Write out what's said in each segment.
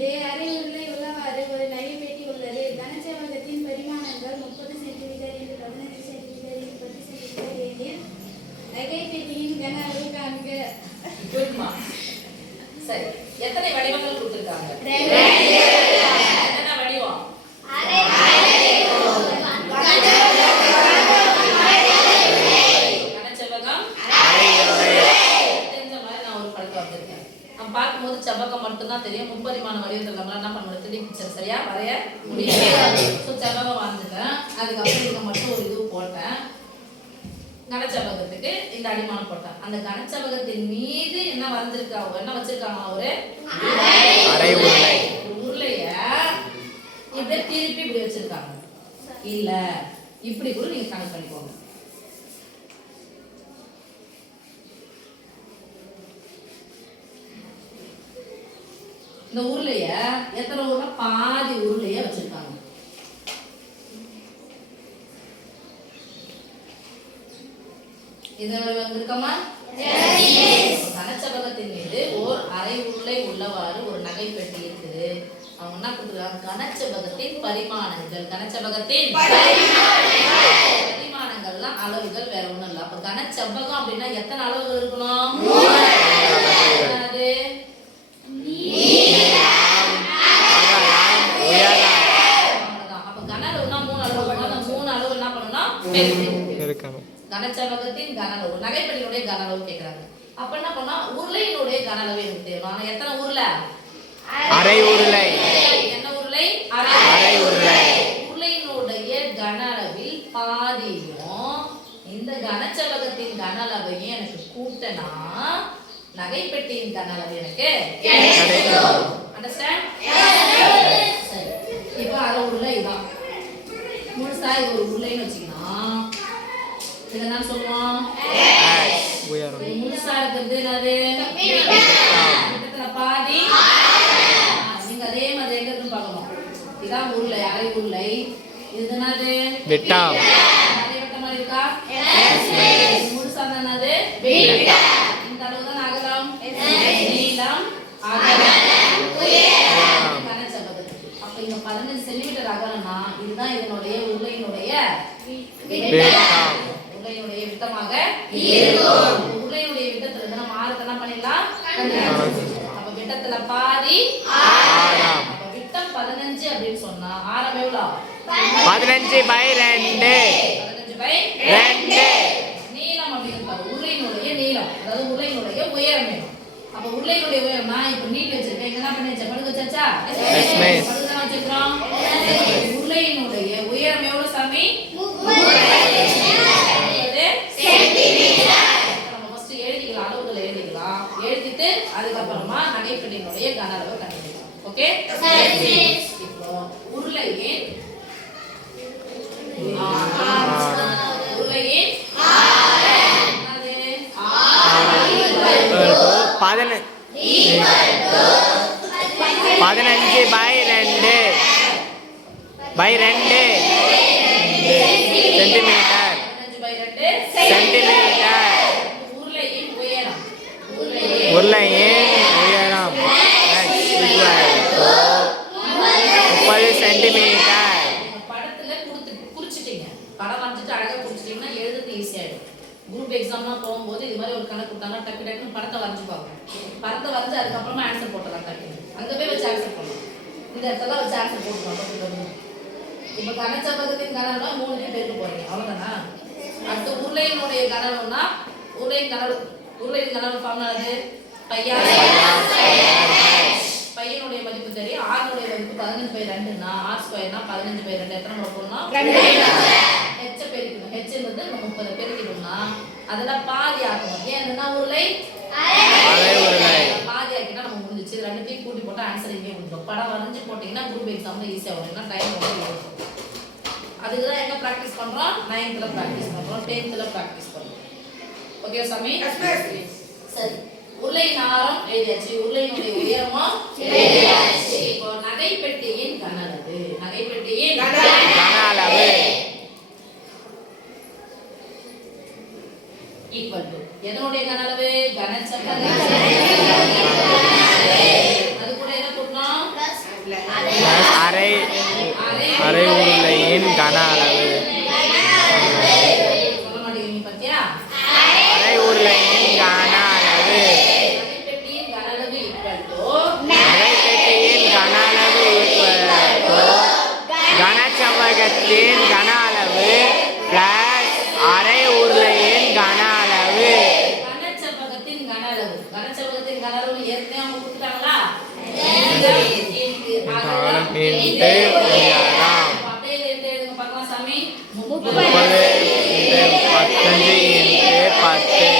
மீது அரை உருளை உள்ளவாறு ஒரு நகை பெட்டி உள்ளது. கனசெவ்வகத்தின் பரிமாணங்கள் 30 சென்டிமீட்டர் என்று 15 சென்டிமீட்டர் என்று 10 சென்டிமீட்டர் எனில் நகை பெட்டியின் கன அளவு காண்க. சரி, எத்தனை வடிவங்கள் கொடுத்திருக்காங்க? என்ன வடிவம்? கனசெவ்வகம். தெரிஞ்ச மாதிரி நான் ஒரு படத்தை வந்திருக்கேன். நம்ம பார்க்கும்போது செவ்வகம் மட்டும்தான் தெரியும். முப்பரிமாண வடிவத்தில் நம்மளால என்ன பண்ணுவோம்? 3D பிக்சர் சரியா வரைய முடியாது. ஸோ செவ்வகம் வந்துட்டேன். அதுக்கப்புறம் இங்க மட்டும் ஒரு இது போட்டேன். கனசெவ்வகத்துக்கு இந்த அடிமானம் போட்டேன். அந்த கனசெவ்வகத்தின் மீது என்ன வந்திருக்காங்க? என்ன வச்சிருக்காங்க? ஒரு அரை உருளை. உருளைய இப்படி திருப்பி இப்படி வச்சிருக்காங்க. இல்ல இப்படி கூட நீங்க கணக்கு பண்ணிக்கோங்க. இந்த உருளைய எத்தனை உருளை? பாதி உருளைய வச்சிருக்காங்க. இது வந்திருக்கமா? கனசெவ்வகத்தின் மீது ஓர் அரை உருளை உள்ளவாறு ஒரு நகை பெட்டி இருக்குது. அவங்க என்ன கொடுத்துருக்காங்க? கனசெவ்வகத்தின் பரிமாணங்கள். கனசெவ்வகத்தின் பரிமாணங்கள்லாம் அளவுகள் வேற ஒண்ணும் இல்லை. அப்ப கனசெவ்வகம் அப்படின்னா எத்தனை அளவுகள் இருக்கணும்? அது அப்ப கன அளவுனா 3 அளவு. அந்த 3 அளவு என்ன பண்ணணும்? கனசெவ்வகத்தின் கன அளவு. நகைப்பெட்டியினுடைய கன அளவு கேக்குறாங்க. அப்ப என்ன பண்ணா? உருளையினுடைய கன அளவு எனக்கு தெரியும். ஆனா எத்தனை உருளை? அரை உருளை. என்ன உருளை? அரை உருளை. உருளையினுடைய கன அளவில் பாதியும் இந்த கனசெவ்வகத்தின் கன அளவையும் எனக்கு கூட்டனா நகைப்பெட்டியின் கன அளவு எனக்கு கிடைக்கும். அண்டர்ஸ்டாண்ட்? சரி, இப்போ அரை உருளை இதான். முழுசா இது ஒரு உருளைன்னு வச்சுக்கலாம். இதை என்ன சொல்லுவோம்? முழுசா இருக்கிறது என்னது? விட்டத்துல பாதி. நீங்க அதே மாதிரி எங்க இருந்து பார்க்கணும். இதான் உருளை, அரை உருளை. இது என்னது? விட்டம். அதே விட்ட மாதிரி இருக்கா? முழுசா என்னது? இந்த அளவு தான் அகலம், நீளம், அகலம், உயரம். கனசெவ்வகத்துக்கு அப்ப இங்க 15 சென்டிமீட்டர் அகலம்னா இதுதான் இதனுடைய உருளையினுடைய உருளையினுடைய விட்டமாக இருக்கும். உருளையினுடைய விட்டத்துல இருந்து நம்ம ஆரத்தை என்ன பண்ணிடலாம்? அப்ப விட்டத்துல பாதி ஆரம். அப்ப விட்டம் 15 அப்படின்னு சொன்னா ஆரம் எவ்வளவு? 15/2. 15/2. நீளம் அப்படின்னு பாரு. உருளையினுடைய நீளம், அதாவது உருளையினுடைய உயரம் வேணும். அப்ப உருளையினுடைய உயரம்னா இப்ப நீட் வச்சிருக்கேன். என்ன பண்ணி வச்சா? படுக்க வச்சாச்சா? படுக்க வச்சிருக்கோம். உருளையினுடைய உயரம் எவ்வளவு சாமி? 30 சென்டிமீட்டர். நம்ம ஃபர்ஸ்ட் எழுதிக்கலாம், அளவுகளை எழுதிக்கலாம். எழுதிட்டு அதுக்கப்புறமா நகைப்பெட்டியினுடைய கன அளவை கண்டுபிடிக்கலாம். ஓகே? இப்போ உருளையின் உருளையின் ஆரம் என்னது? 15/2 சென்டிமீட்டர். 15/2 உருளையின் உயரம். உருளையின் உயரம் 30 சென்டிமீட்டர். படத்துல குறிச்சிட்டீங்க. படம் வரைஞ்சிட்டு அழகா குறிச்சிட்டீங்கன்னா எழுதுறது ஈஸியாயிடும். குரூப் எக்ஸாம்லாம் போகும்போது இது மாதிரி ஒரு கணக்கு கொடுத்தாங்க, டக்கு டக்குன்னு படத்தை வரைஞ்சு பார்க்கணும். படத்தை வரைஞ்சு அதுக்கப்புறமா ஆன்சர் போட்டலாம். டக்குன்னு அங்கவே வச்சு ஆன்சர் பண்ணலாம். இந்த இடத்துல வச்சு ஆன்சர் போட்டுக்கலாம். இப்போ கனசெவ்வகத்தின் கன அளவு 3 பேருக்கு போறீங்க, அவ்வளவுதானா? அடுத்து உருளையினுடைய கன அளவுனா உருளையின் கன அளவு ஃபார்முலா அது பையனுடைய மதிப்பு தெரியும். ஆறுடைய மதிப்பு 15/2னா r²னா 15/2 எத்தனை முறை போடணும்? 2. h பெருக்கணும். h ன்றது 30 பெருக்கிட்டோம்னா அதல பாதி ஆக்கணும். ஏன்னா உருளை அரை உருளை பாதி ஆக்கினா நம்ம முடிஞ்சிச்சு. ரெண்டுத்தையும் கூட்டி போட்டா ஆன்சர் இங்கே வந்துடும். படம் வரைஞ்சு போட்டீங்கன்னா குரூப் எக்ஸாம்ல ஈஸியா வரும். டைம் ரொம்ப இருக்கும். அதுக்கு தான் எங்க பிராக்டிஸ் பண்றோம்? 9th ல பிராக்டிஸ் பண்றோம், 10th ல பிராக்டிஸ் பண்றோம். ஓகே சாமி? சரி, உருளையின் ஆரம் எழுதியாச்சு, உருளையினுடைய உயரமும் எழுதியாச்சு. இப்போ நகைப்பெட்டியின் கன அளவு. நகைப்பெட்டியின் கன அளவு ஈக்குவல் டு எதனுடைய கன அளவு? கனசெவ்வகம். அது கூட என்ன கூட்டணும்? கன அளவு. சொல்ல மாட்டேங்கிறீங்க பாத்தியா? அரை உருளையின் கன அளவு. அரைப்பெட்டியின் கன அளவு ஈக்குவல் டு அரை பெட்டியின் கன அளவு ஈக்குவல் டு கனச்செவ்வகத்தின் கன அளவு பிளஸ் அரை உருளையின் கன அளவு. கனச்செவ்வகத்தின் கன அளவு. கனச்செவ்வகத்தின் கன அளவு ஏற்கனவே அவங்க கொடுத்துட்டாங்களா? பட்டையில இருந்து எழுதுங்க பார்க்கலாம் சாமி. 30 15 10.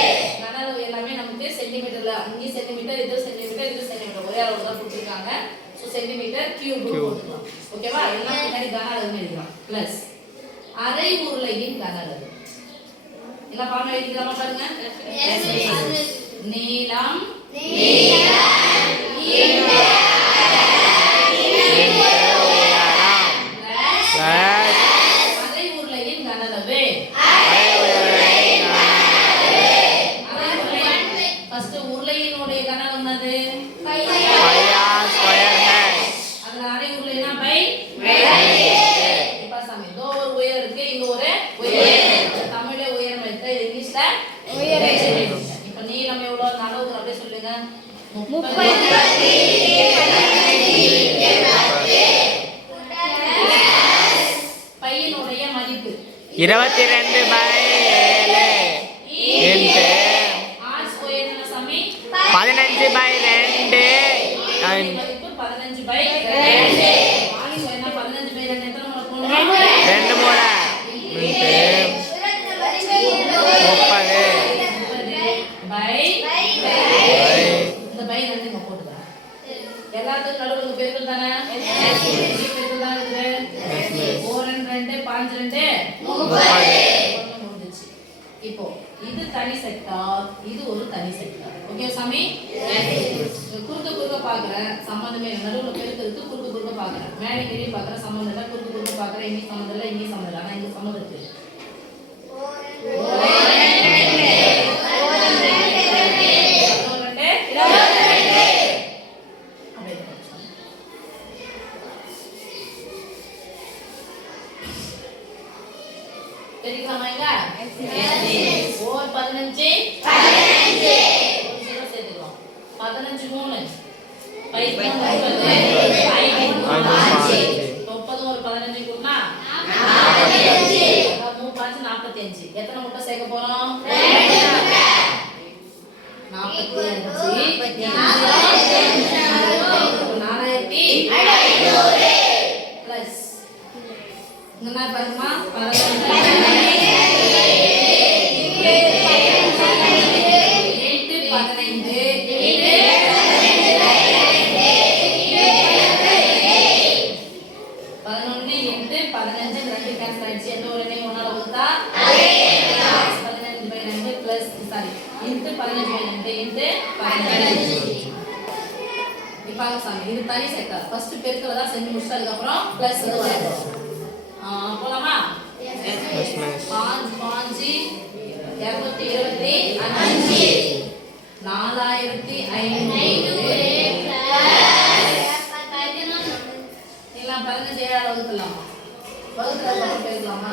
கன அளவு எல்லாமே நமக்கு சென்டிமீட்டர்ல, இங்க சென்டிமீட்டர், இது சென்டிமீட்டர், இது சென்டிமீட்டர், ஒரே அளவு தான் கொடுத்துருக்காங்க. ஸோ சென்டிமீட்டர் கியூப் போட்டுக்கலாம். ஓகேவா? எல்லாம் பின்னாடி கன அளவு எழுதிக்கலாம். பிளஸ் அரை உருளையின் கன அளவு. எல்லாம் பாடம் எழுதிக்கலாமா பாருங்க. நீளம் அரை உருளையின் கன அளவு. ஃபர்ஸ்ட் உருளையினுடைய கன அளவு என்னது? அதுல அரை உருளைனா பை. இப்ப சாமி இதோ ஒரு உயரம் இருக்கு, இங்க ஒரு உயரம் இருக்கு. தமிழ்ல உயரம் இருக்கு, இங்கிலீஷ்ல உயரம். இப்ப நீளம் எவ்வளவு அளவு அப்படியே சொல்லுங்க. 30 பையனுடைய மதிப்பு 22/7 இன்ட்டு r ஸ்கொயர் என்ன சாமி? 15/2 மதிப்பு 15/2. r ஸ்கொயர்னா 15/2 எத்தனை முறை போடணும்? 2 முறை இன்ட்டு 30 பை இந்த பை ரெண்டுங்க போட்டுக்கலாம். எல்லாத்துக்கும் நடுவுல பெருக்கல் தானே? பெருக்கல் தான் இருக்குது. 4 2 5 2 30 முடிஞ்சிச்சு. இப்போ இது தனி செக்டார், இது ஒரு தனி செக்டார். ஓகே சாமி? குறுக்க பாக்குறேன், சம்பந்தமே இல்லை. நடுவுல பெருக்கிறதுக்கு குறுக்க பாக்குறேன். மேலே கீழே பாக்குறேன், சம்பந்தம் இல்லை. குறுக்க பாக்குறேன், இங்கே சம்பந்தம் இல்லை, இங்கே சம்பந்தம் இல்லை. ஆனா இங்க சம்பந்தம் இருக்கு. தெரியுமாங்க? 4 15 சேர்த்துக்கலாம். 15 3 5 30 ஒரு 15 கூட்டினா 45 45. எத்தனை முட்டை சேர்க்க போறோம்? 4500 பிளஸ் என்ன பண்ணுமா? 15/2 இப்பாங்க சாமி. இது தனி செக்டார். ஃபர்ஸ்ட் பெருக்கல தான் செஞ்சு முடிச்சிட்டு அதுக்கு அப்புறம் பிளஸ் இது வரும். போலாமா? 5 5 225 4500 எல்லாம் 15 7 வகுக்கலாமா? வகுக்கலாம் பெருக்கலாமா?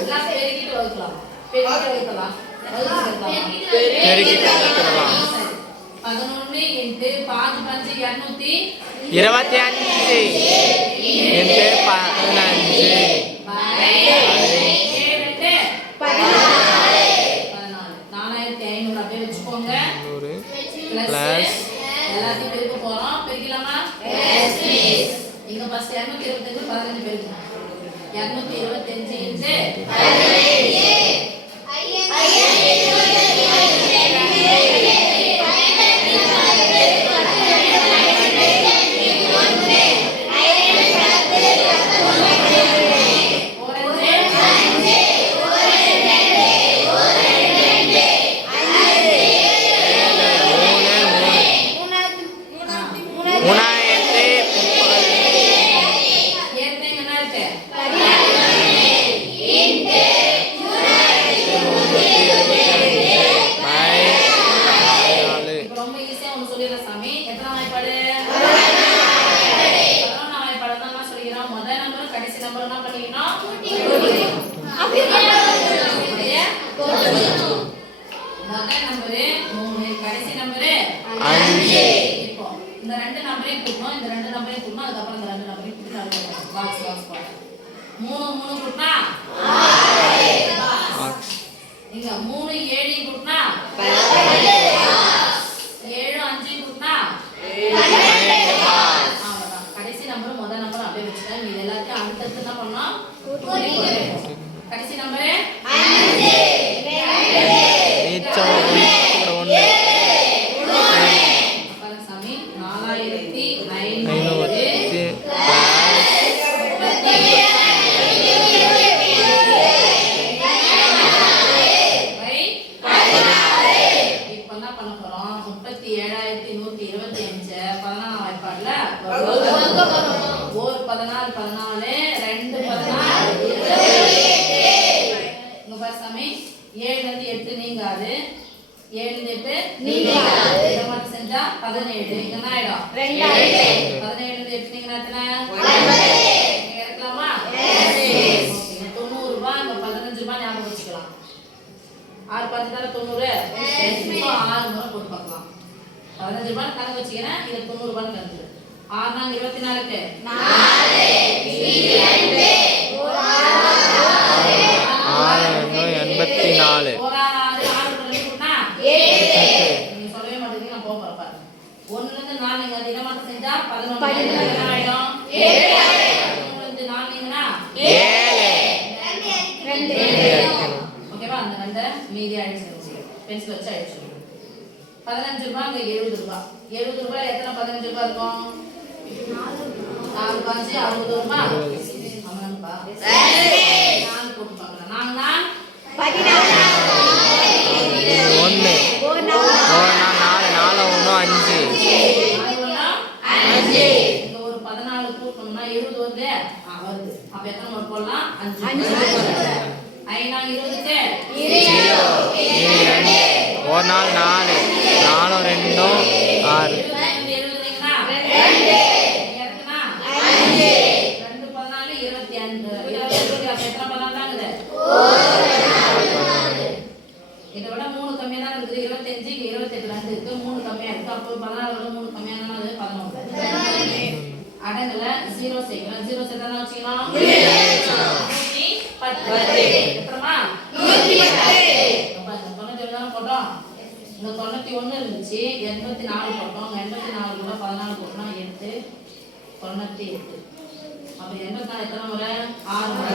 எல்லாம் பெருக்கிட்டு வகுக்கலாம். பெருக்கிட்டு வகுக்கலாம். பெருக்கிட்டு வகுக்கலாம். 11 இன்ட்டு 5 5 225 இன்ட்டு 15 4500 அப்படியே வச்சுக்கோங்க. பிளஸ் எல்லாத்தையும் பெருக்க போறோம். பெருக்கலாமா? இங்க ஃபர்ஸ்ட் 225 15 பெருக்கணும். 225 இன்ட்டு 3000 ரெண்டு நம்பரையும் கூட்டணும், இந்த ரெண்டு நம்பரையும் கூட்டணும், அதுக்கப்புறம் இந்த ரெண்டு நம்பரையும் கூட்டி நடுவில் பாக்ஸ் பாக்ஸ் போட 3 3 கூட்டினா இங்க 3 7 கூட்டினா 7 5 கூட்டினா அவ்வளவுதான். கடைசி நம்பர் முதல் நம்பர் அப்படியே வச்சுட்டேன். இது எல்லாத்தையும் அடுத்தடுத்து என்ன பண்ணோம்? கடைசி நம்பரு 5 சாமி 4500 ஒரு 14 14 2 14 இங்க பாரு சாமி 7 ல இருந்து 8 நீங்காது 7 ல இருந்து 8 நீங்காது இத மட்டும் செஞ்சா 17 இங்க என்ன ஆயிடும் 2 ஆயிடும் 17 ல இருந்து 8 நீங்க எத்தனை 9 நீங்க எடுக்கலாமா எஸ் ஓகே 90 ரூபாய் இங்க 15 ரூபாய் ஞாபகம் வச்சுக்கலாம் 6 5 தர 90 இப்போ 6 முறை போட்டு பார்க்கலாம் 15 ரூபாய் கணக்கு வச்சுக்கிறேன் இது 90 ரூபாய் கணக்கு 6 நாங்க 24 க்கு 4 2 ஒரு 84 ஒரு 6 கூட்டினா 7 நீங்க சொல்லவே மாட்டீங்க நான் போக போறேன் பாருங்க 1 ல இருந்து 4 நீங்க இத மட்டும் செஞ்சா 11 என்ன ஆயிடும் 7 ஆயிடும் 1 ல இருந்து 4 நீங்கனா 7 2 ஓகேவா அந்த ரெண்ட மீதி ஆயிடுச்சு பென்சில் வச்சு ஆயிடுச்சு 15 ரூபாய் இங்க 70 ரூபாய் 70 ரூபாய் எத்தனை 15 ரூபாய் இருக்கும் 4 5 60 ரூபாய் ஆமாப்பா சரி 4 போட்டு பார்க்கலாம் நாங்க 1 1 4 1 5 இங்க ஒரு 14 கூட்டணும்னா 70 வருது வருது அப்ப எத்தனை முறை போடலாம் 5 ஐனா 20 க்கு 0 ஒரு 4 4 4 2 6 இதை விட 3 கம்மியா தான் இருக்குது 25 28 ரெண்டு இருக்கு 3 கம்மியா இருக்கு அப்போ 16 விட 3 கம்மியா தான் 11 அடங்கல 0 சேர்க்கலாம் 0 சேர்த்தா வச்சுக்கலாம் 110 எத்தனைமா 110 அப்ப இந்த 97 தான போட்டோம் இந்த 91 இருந்துச்சு 84 போட்டோம் 84 கூட 14 போட்டோம் 8 98 அப்ப 84 எத்தனை முறை 6 முறை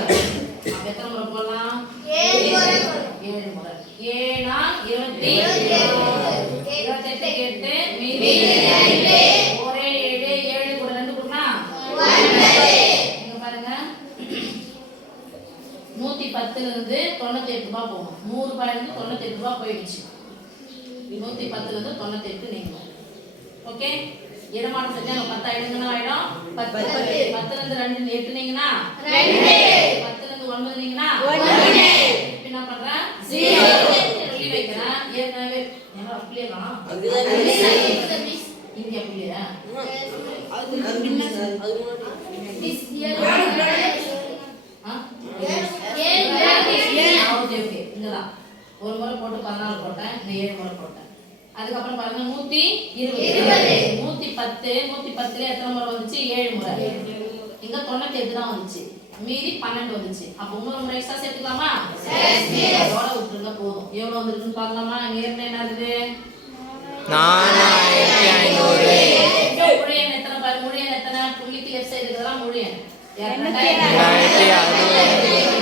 அப்ப எத்தனை முறை போடலாம் 7 முறை 7 னா 28 கேட்டு மீதி 5 ஒரே 7 கூட 2 கூட்டினா 9 இங்க பாருங்க 110 ல இருந்து 98 ரூபாய் போகும் 100 ரூபாயில இருந்து 98 ரூபாய் போயிடுச்சு 110 ல இருந்து 98 நீங்கும் ஓகே இடமாற்றம் செஞ்சா 10 ஆயிடுங்கனா ஆயிடும் 10 10 ல இருந்து 2 8 நீங்கனா 2 10 ல இருந்து 9 நீங்கனா 1 என்ன பண்றேன் 0 சொல்லி வைக்கிறேன் ஏற்கனவே என்ன அப்படியே காணோம் இங்க அப்படியே அது முன்ன அது மிஸ் ஓகே இங்கதான் ஒரு முறை போட்டு 14 போட்டேன் இந்த 7 முறை போட்டேன் அதுக்கப்புறம் பாருங்க 120 110 110ல எத்தனை முறை வந்துச்சு 7 முறை இங்க 98 தான் வந்துச்சு மீதி 12 வந்துச்சு அப்ப இன்னொரு முறை எக்ஸ்ட்ரா சேர்த்துக்கலாமா அதோட விட்டுருங்க போதும் எவ்வளவு வந்திருக்குன்னு பார்க்கலாமா இங்க ஏற்கனவே என்ன இருக்குது 4500 முழியன் எத்தனை பாரு முழியன் எத்தனை புள்ளிக்கு லெஃப்ட் சைடு இருக்கிறதெல்லாம் முழியன் 2600